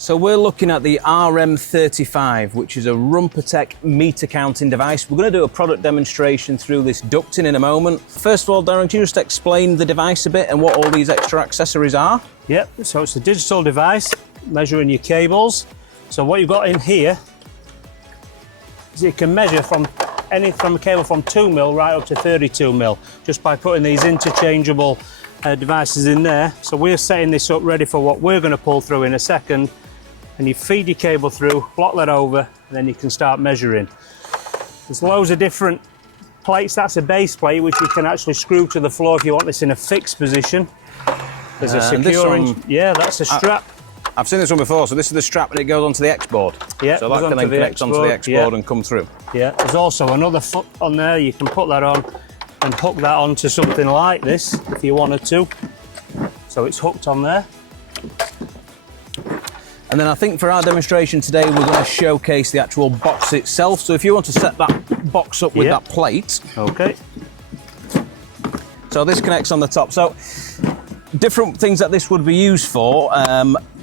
So we're looking at the RM35, which is a Runpotec meter counting device. We're going to do a product demonstration through this ducting in a moment. First of all, Darren, can you just explain the device a bit and what all these extra accessories are? Yep, so it's a digital device measuring your cables. So what you've got in here is you can measure from a cable from 2mm right up to 32mm just by putting these interchangeable devices in there. So we're setting this up ready for what we're going to pull through in a second. And you feed your cable through, block that over, and then you can start measuring. There's loads of different plates. That's a base plate which you can actually screw to the floor if you want this in a fixed position. There's a securing, yeah, that's a strap. I've seen this one before, so this is the strap and it goes onto the X board. Yeah, so that can then connect onto the X board and come through. Yeah, there's also another foot on there. You can put that on and hook that onto something like this if you wanted to. So it's hooked on there. And then I think for our demonstration today, we're going to showcase the actual box itself. So if you want to set that box up with that plate. Okay. So this connects on the top. So different things that this would be used for.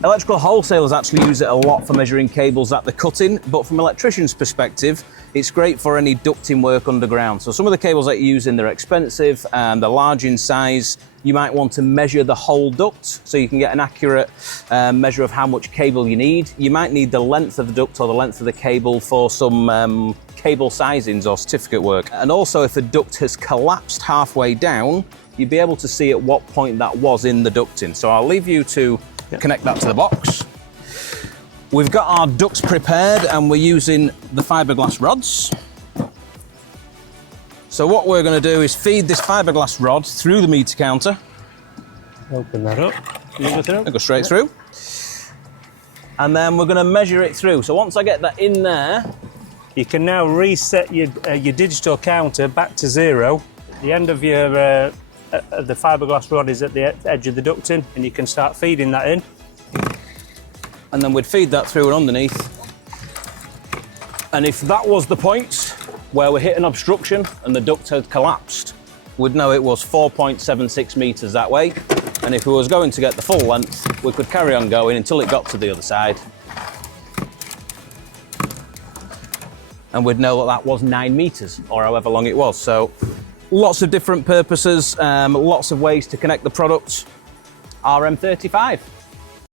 Electrical wholesalers actually use it a lot for measuring cables that they're cutting, but from an electrician's perspective, it's great for any ducting work underground. So some of the cables that you're using, they're expensive and they're large in size. You might want to measure the whole duct so you can get an accurate measure of how much cable you need. You might need the length of the duct or the length of the cable for some cable sizings or certificate work. And also if a duct has collapsed halfway down, you'd be able to see at what point that was in the ducting. So I'll leave you to connect that to the box. We've got our ducts prepared and we're using the fiberglass rods. So what we're going to do is feed this fiberglass rod through the meter counter. Open that up. And go straight through. And then we're going to measure it through. So once I get that in there, you can now reset your digital counter back to 0. The end of your the fiberglass rod is at the edge of the ducting, and you can start feeding that in. And then we'd feed that through and underneath. And if that was the point where we hit an obstruction and the duct had collapsed, we'd know it was 4.76 metres that way. And if we was going to get the full length, we could carry on going until it got to the other side. And we'd know that that was 9 metres or however long it was. So lots of different purposes, lots of ways to connect the product. RM35.